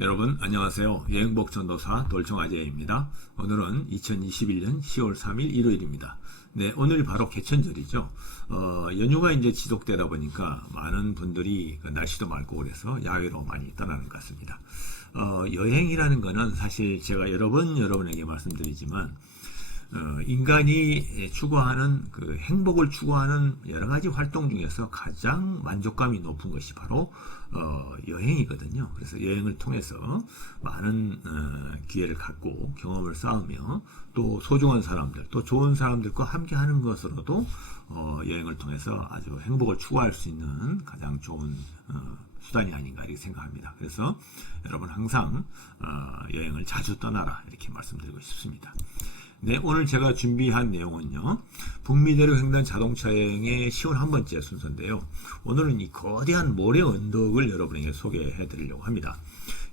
여러분 안녕하세요. 여행복 전도사 돌청아재입니다. 오늘은 2021년 10월 3일 일요일입니다. 네, 오늘 바로 개천절이죠. 연휴가 이제 지속되다 보니까 많은 분들이 날씨도 맑고 그래서 야외로 많이 떠나는 것 같습니다. 여행이라는 거는 사실 제가 여러 번 여러분에게 말씀드리지만 인간이 추구하는 그 행복을 추구하는 여러 가지 활동 중에서 가장 만족감이 높은 것이 바로 여행이거든요. 그래서 여행을 통해서 많은 기회를 갖고 경험을 쌓으며 또 소중한 사람들, 또 좋은 사람들과 함께 하는 것으로도 여행을 통해서 아주 행복을 추구할 수 있는 가장 좋은 수단이 아닌가 이렇게 생각합니다. 그래서 여러분 항상 여행을 자주 떠나라 이렇게 말씀드리고 싶습니다. 네, 오늘 제가 준비한 내용은요, 북미대륙 횡단 자동차 여행의 11번째 순서인데요. 오늘은 이 거대한 모래 언덕을 여러분에게 소개해 드리려고 합니다.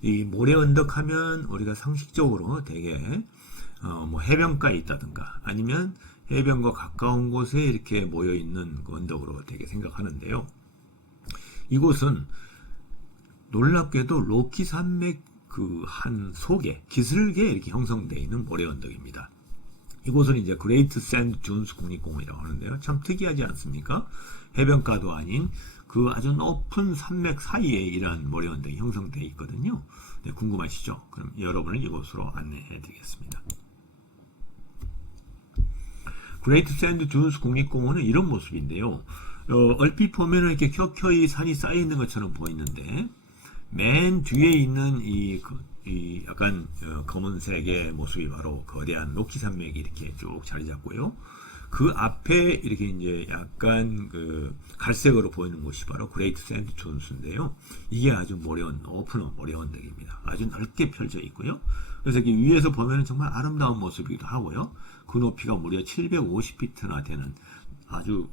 이 모래 언덕 하면 우리가 상식적으로 되게 뭐 해변가에 있다든가 아니면 해변과 가까운 곳에 이렇게 모여 있는 그 언덕으로 되게 생각하는데요. 이곳은 놀랍게도 로키 산맥 그 한 속에 기슭에 이렇게 형성되어 있는 모래 언덕입니다. 이곳은 이제 그레이트 샌드 듀운스 국립공원이라고 하는데요. 참 특이하지 않습니까? 해변가도 아닌 그 아주 높은 산맥 사이에 이러한 모래 언덕이 형성되어 있거든요. 네, 궁금하시죠? 그럼 여러분을 이곳으로 안내해 드리겠습니다. 그레이트 샌드 듀운스 국립공원은 이런 모습인데요. 얼핏 보면 이렇게 켜켜이 산이 쌓여 있는 것처럼 보이는데 맨 뒤에 있는 이 약간 검은색의 모습이 바로 거대한 로키 산맥이 이렇게 쭉 자리 잡고요. 그 앞에 이렇게 이제 약간 그 갈색으로 보이는 곳이 바로 그레이트 샌드 듀운스인데요. 이게 아주 높은 모래 언덕입니다. 아주 넓게 펼쳐 있고요. 그래서 이렇게 위에서 보면 정말 아름다운 모습이기도 하고요. 그 높이가 무려 750피트나 되는 아주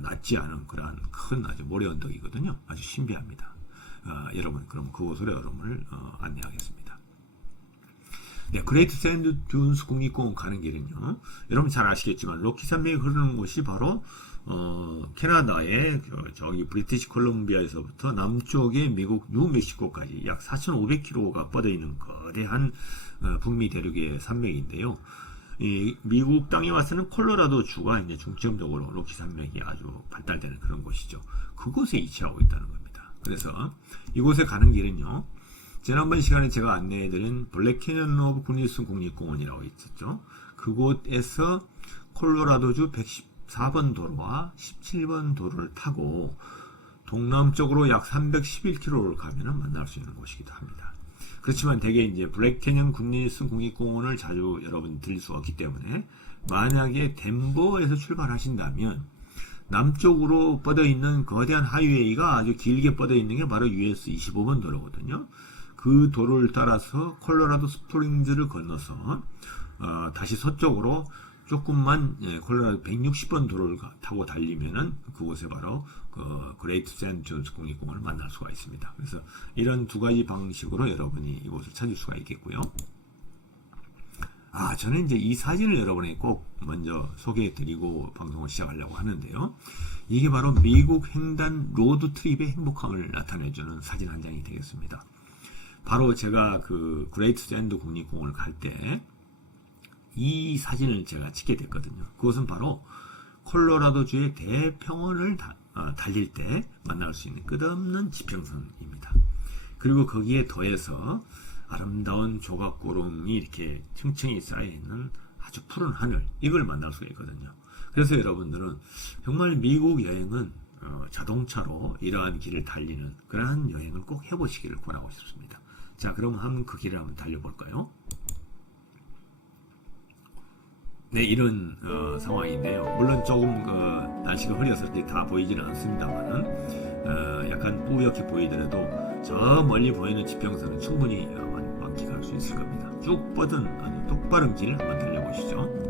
낮지 않은 그러한 큰 아주 모래 언덕이거든요. 아주 신비합니다. 여러분, 그럼 그곳으로 여러분을 안내하겠습니다. 네, 그레이트 샌드 듀운스 국립공원 가는 길은요, 여러분 잘 아시겠지만 로키 산맥이 흐르는 곳이 바로 캐나다의 저기 브리티시 콜롬비아에서부터 남쪽의 미국 뉴멕시코까지 약 4,500km가 뻗어 있는 거대한 북미 대륙의 산맥인데요. 이 미국 땅에 와서는 콜로라도 주가 이제 중점적으로 로키 산맥이 아주 발달되는 그런 곳이죠. 그곳에 위치하고 있다는 겁니다. 그래서 이곳에 가는 길은요, 지난번 시간에 제가 안내해드린 블랙 캐년 오브 구니슨 국립공원이라고 있었죠. 그곳에서 콜로라도주 114번 도로와 17번 도로를 타고 동남쪽으로 약 311km를 가면 만날 수 있는 곳이기도 합니다. 그렇지만 대개 이제 블랙 캐년 구니슨 국립공원을 자주 여러분 들릴 수 없기 때문에 만약에 덴버에서 출발하신다면 남쪽으로 뻗어 있는 거대한 하이웨이가 아주 길게 뻗어 있는 게 바로 US 25번 도로거든요. 그 도로를 따라서 콜로라도 스프링즈를 건너서 다시 서쪽으로 조금만 콜로라도 160번 도로를 타고 달리면은 그곳에 바로 그레이트 샌드 듀운스 국립공원을 만날 수가 있습니다. 그래서 이런 두 가지 방식으로 여러분이 이곳을 찾을 수가 있겠고요. 저는 이제 이 사진을 여러분에게 꼭 먼저 소개해드리고 방송을 시작하려고 하는데요. 이게 바로 미국 횡단 로드 트립의 행복함을 나타내주는 사진 한 장이 되겠습니다. 바로 제가 그 그레이트 샌드 국립공원을 갈 때 이 사진을 제가 찍게 됐거든요. 그것은 바로 콜로라도주의 대평원을 달릴 때 만날 수 있는 끝없는 지평선입니다. 그리고 거기에 더해서 아름다운 조각구름이 이렇게 층층이 쌓여있는 아주 푸른 하늘, 이걸 만날 수가 있거든요. 그래서 여러분들은 정말 미국 여행은 자동차로 이러한 길을 달리는 그러한 여행을 꼭 해보시기를 권하고 싶습니다. 자, 그럼 한번 그 길을 한번 달려볼까요? 네, 이런 상황인데요. 물론 조금 날씨가 흐려서 다 보이지는 않습니다만은 약간 뿌옇게 보이더라도 저 멀리 보이는 지평선은 충분히 만끽할 수 있을 겁니다. 쭉 뻗은 아주 똑바른 길 한번 달려보시죠.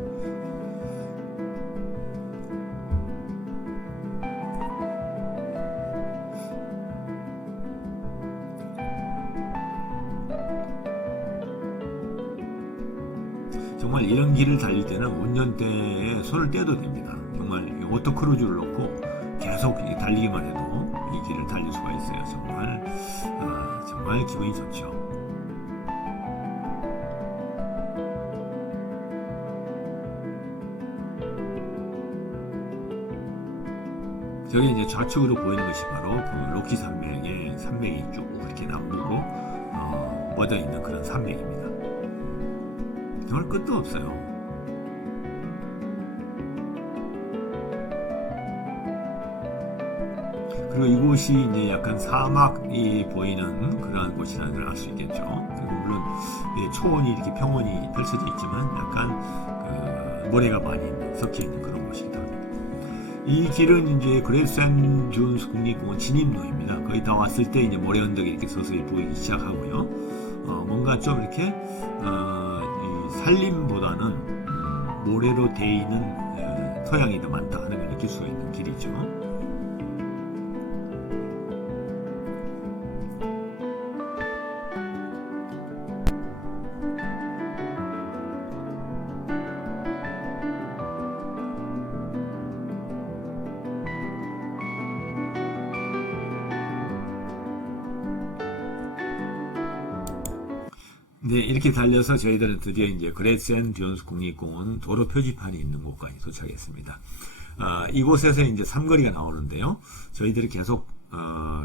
정말 이런 길을 달릴 때는 운전대에 손을 떼도 됩니다. 정말 오토크루즈를 놓고 계속 달리기만 해도 이 길을 달릴 수가 있어요. 정말 기분이 좋죠. 저기 이제 좌측으로 보이는 것이 바로 그 로키 산맥이 쭉 이렇게 남북으로 뻗어 있는 그런 산맥입니다. 정말 끝도 없어요. 그리고 이곳이 이제 약간 사막이 보이는 그러한 곳이라는 걸 알 수 있겠죠. 그리고 물론 초원이 이렇게 평원이 펼쳐져 있지만 약간 그 모래가 많이 섞여 있는 그런 곳이기도 합니다. 이 길은 이제 그레이트 샌드 듀언스 국립공원 진입로입니다. 거의 다 왔을 때 이제 모래 언덕이 이렇게 서서히 보이기 시작하고요. 뭔가 좀 이렇게 이 산림보다는 모래로 되어 있는 토양이 더 많다 하는 걸 느낄 수가 있는 길이죠. 네, 이렇게 달려서 저희들은 드디어 이제 그레이트 샌드 듀언스 국립공원 도로 표지판이 있는 곳까지 도착했습니다. 이곳에서 이제 삼거리가 나오는데요. 저희들이 계속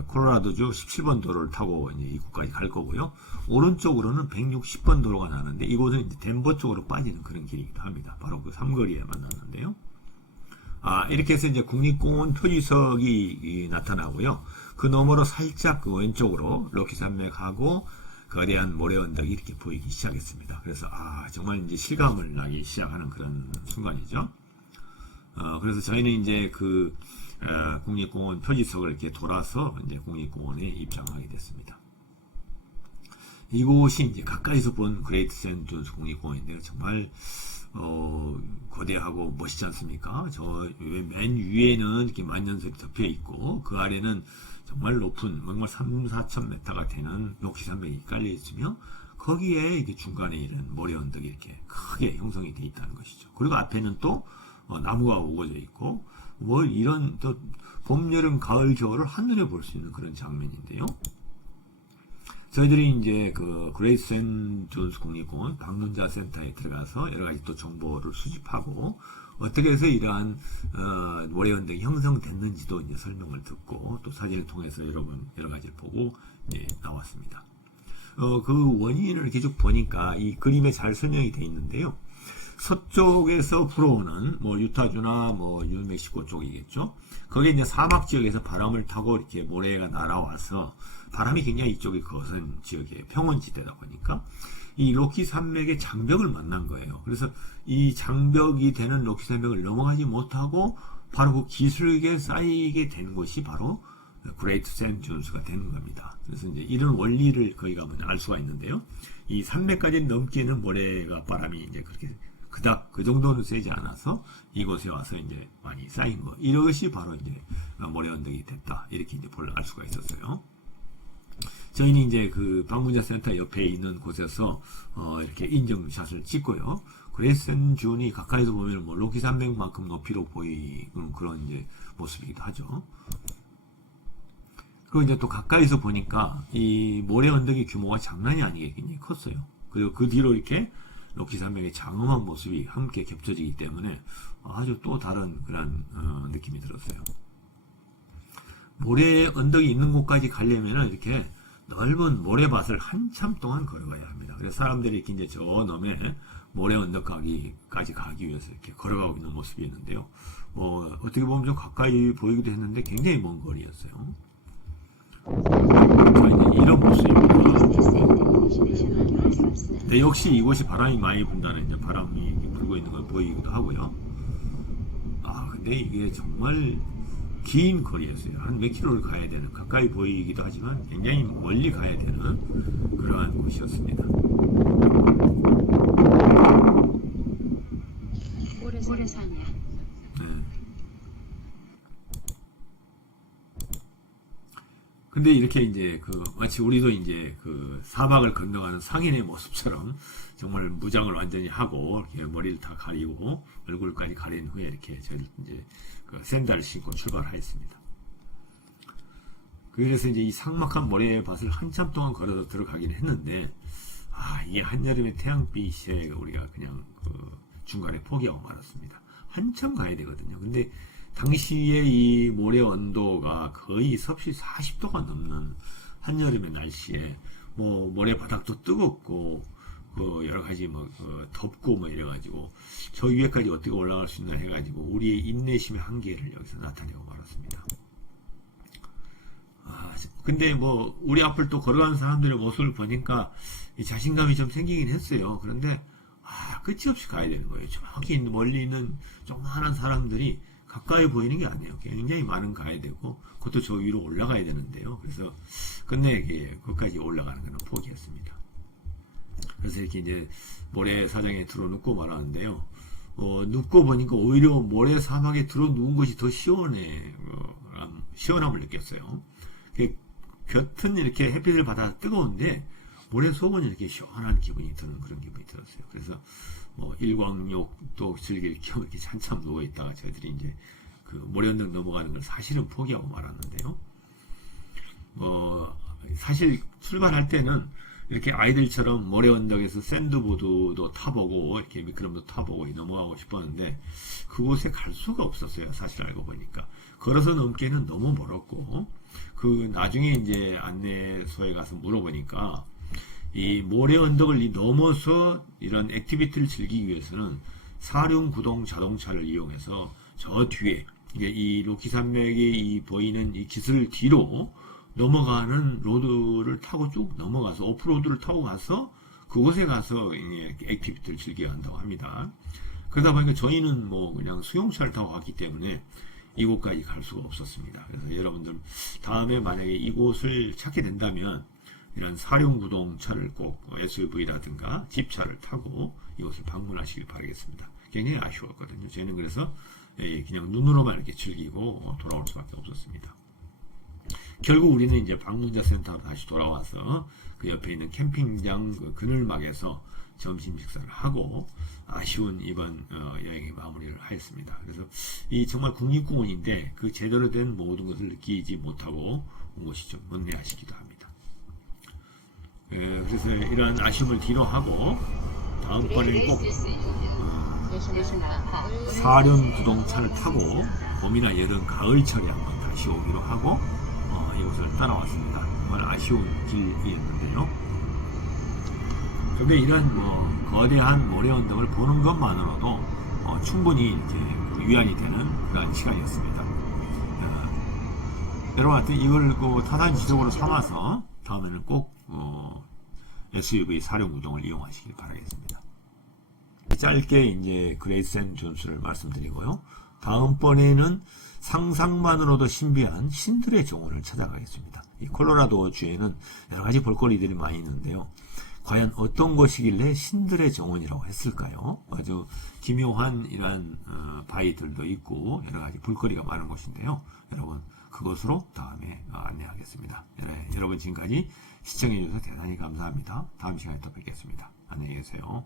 콜로라도주 17번 도로를 타고 이제 이곳까지 갈 거고요. 오른쪽으로는 160번 도로가 나는데 이곳은 이제 덴버 쪽으로 빠지는 그런 길이기도 합니다. 바로 그 삼거리에 만났는데요. 이렇게 해서 이제 국립공원 표지석이 나타나고요. 그 너머로 살짝 그 왼쪽으로 로키 산맥하고 거대한 모래 언덕이 이렇게 보이기 시작했습니다. 그래서 정말 이제 실감을 나기 시작하는 그런 순간이죠. 그래서 저희는 이제 그 국립공원 표지석을 이렇게 돌아서 이제 국립공원에 입장하게 됐습니다. 이곳이 이제 가까이서 본 그레이트 샌드 듀언스 국립공원인데요. 정말 거대하고 멋있지 않습니까? 저 맨 위에는 이렇게 만년설이 덮여 있고 그 아래는 정말 높은 정말 3,4천 메타가 되는 로키 산맥이 깔려 있으며 거기에 이렇게 중간에 이런 모래 언덕이 이렇게 크게 형성이 되어 있다는 것이죠. 그리고 앞에는 또 나무가 우거져 있고 이런 또 봄, 여름, 가을, 겨울을 한눈에 볼 수 있는 그런 장면인데요. 저희들이 이제 그 그레이트 샌드 듀언스 국립공원 방문자 센터에 들어가서 여러 가지 또 정보를 수집하고 어떻게 해서 이러한 모래 언덕이 형성됐는지도 이제 설명을 듣고 또 사진을 통해서 여러 가지를 보고 이제 나왔습니다. 그 원인을 이렇게 쭉 보니까 이 그림에 잘 설명이 되어 있는데요. 서쪽에서 불어오는 유타주나 뉴멕시코 쪽이겠죠. 거기에 이제 사막 지역에서 바람을 타고 이렇게 모래가 날아와서 바람이 굉장히 이쪽이 거센 지역의 평원지대다 보니까 이 로키 산맥의 장벽을 만난 거예요. 그래서 이 장벽이 되는 로키 산맥을 넘어가지 못하고 바로 그 기슭에 쌓이게 된 것이 바로 그레이트 샌드 듀언스가 되는 겁니다. 그래서 이제 이런 원리를 거기 가면 알 수가 있는데요. 이 산맥까지 넘기는 모래가 바람이 이제 그렇게 그닥 그 정도는 세지 않아서 이곳에 와서 이제 많이 쌓인 거. 이것이 바로 이제 모래 언덕이 됐다. 이렇게 이제 알 수가 있었어요. 저희는 이제 그 방문자 센터 옆에 있는 곳에서 이렇게 인증샷을 찍고요. 그레이트 샌드 듀언이 가까이서 보면 로키 산맥만큼 높이로 보이는 그런 이제 모습이기도 하죠. 그리고 이제 또 가까이서 보니까 이 모래 언덕의 규모가 장난이 아니게 굉장히 컸어요. 그리고 그 뒤로 이렇게 로키 산맥의 장엄한 모습이 함께 겹쳐지기 때문에 아주 또 다른 그런 느낌이 들었어요. 모래 언덕이 있는 곳까지 가려면 이렇게 넓은 모래밭을 한참 동안 걸어가야 합니다. 그래서 사람들이 이렇게 이제 저 넘에 모래 언덕까지 가기 위해서 이렇게 걸어가고 있는 모습이었는데요. 어떻게 보면 좀 가까이 보이기도 했는데 굉장히 먼 거리였어요. 이런 모습입니다. 네, 역시 이곳이 바람이 많이 분다는 이제 바람이 불고 있는 걸 보이기도 하고요. 근데 이게 정말 긴 거리였어요. 한 몇 킬로를 가야 되는, 가까이 보이기도 하지만 굉장히 멀리 가야 되는 그러한 곳이었습니다. 모래산이야. 네. 근데 이렇게 이제 마치 우리도 이제 사막을 건너가는 상인의 모습처럼 정말 무장을 완전히 하고 이렇게 머리를 다 가리고 얼굴까지 가린 후에 이렇게 저희 이제 샌들을 신고 출발하였습니다. 그래서 이제 이 삭막한 모래밭을 한참 동안 걸어서 들어가긴 했는데, 이게 한여름의 태양빛에 우리가 그냥 중간에 포기하고 말았습니다. 한참 가야 되거든요. 근데 당시에 이 모래 온도가 거의 섭씨 40도가 넘는 한여름의 날씨에 모래 바닥도 뜨겁고 여러 가지 덥고 이래가지고 저 위에까지 어떻게 올라갈 수 있나 해가지고 우리의 인내심의 한계를 여기서 나타내고 말았습니다. 근데 우리 앞을 또 걸어가는 사람들의 모습을 보니까 이 자신감이 좀 생기긴 했어요. 그런데 끝이 없이 가야 되는 거예요. 저기 멀리 있는 조그마한 사람들이 가까이 보이는 게 아니에요. 굉장히 많은 가야 되고 그것도 저 위로 올라가야 되는데요. 그래서 끝내 끝까지 올라가는 건 포기했습니다. 그래서 이렇게 이제 모래 사장에 들어 눕고 말하는데요. 눕고 보니까 오히려 모래 사막에 들어 누운 것이 더 시원함을 느꼈어요. 겉은 이렇게 햇빛을 받아 뜨거운데 모래 속은 이렇게 시원한 기분이 드는 그런 기분이 들었어요. 그래서 일광욕도 즐길 겸 이렇게 한참 누워 있다가 저희들이 이제 모래 언덕 넘어가는 걸 사실은 포기하고 말았는데요. 사실 출발할 때는 이렇게 아이들처럼 모래 언덕에서 샌드보드도 타보고 이렇게 미끄럼도 타보고 넘어가고 싶었는데 그곳에 갈 수가 없었어요. 사실 알고 보니까 걸어서 넘기에는 너무 멀었고 나중에 이제 안내소에 가서 물어보니까 이 모래 언덕을 넘어서 이런 액티비티를 즐기기 위해서는 사륜구동 자동차를 이용해서 저 뒤에 이 로키 산맥이 보이는 이 기슭을 뒤로 넘어가는 로드를 타고 쭉 넘어가서 오프로드를 타고 가서 그곳에 가서 액티비티를 즐겨야 한다고 합니다. 그러다 보니까 저희는 그냥 수용차를 타고 갔기 때문에 이곳까지 갈 수가 없었습니다. 그래서 여러분들 다음에 만약에 이곳을 찾게 된다면 이런 사륜구동차를 꼭 SUV라든가 집차를 타고 이곳을 방문하시길 바라겠습니다. 굉장히 아쉬웠거든요. 저희는 그래서 그냥 눈으로만 이렇게 즐기고 돌아올 수밖에 없었습니다. 결국 우리는 이제 방문자 센터로 다시 돌아와서 그 옆에 있는 캠핑장 그늘막에서 점심 식사를 하고 아쉬운 이번 여행의 마무리를 하였습니다. 그래서 이 정말 국립공원인데 그 제대로 된 모든 것을 느끼지 못하고 온 것이 좀 문내하시기도 합니다. 그래서 이러한 아쉬움을 뒤로 하고 다음번에는 꼭 사륜구동차를 타고 봄이나 여름, 가을철에 한번 다시 오기로 하고 이곳을 따라왔습니다. 정말 아쉬운 길이었는데요. 그런데 이런 거대한 모래 언덕을 보는 것만으로도 충분히 이렇게 위안이 되는 그런 시간이었습니다. 여러분 하여튼 이걸 타산 지적으로 삼아서 다음에는 꼭 SUV 사륜구동을 이용하시길 바라겠습니다. 짧게 이제 그레이트 샌드 듀스를 말씀드리고요. 다음번에는 상상만으로도 신비한 신들의 정원을 찾아가겠습니다. 이 콜로라도 주에는 여러 가지 볼거리들이 많이 있는데요. 과연 어떤 곳이길래 신들의 정원이라고 했을까요? 아주 기묘한 이러한 바위들도 있고 여러 가지 볼거리가 많은 곳인데요. 여러분 그것으로 다음에 안내하겠습니다. 여러분 지금까지 시청해주셔서 대단히 감사합니다. 다음 시간에 또 뵙겠습니다. 안녕히 계세요.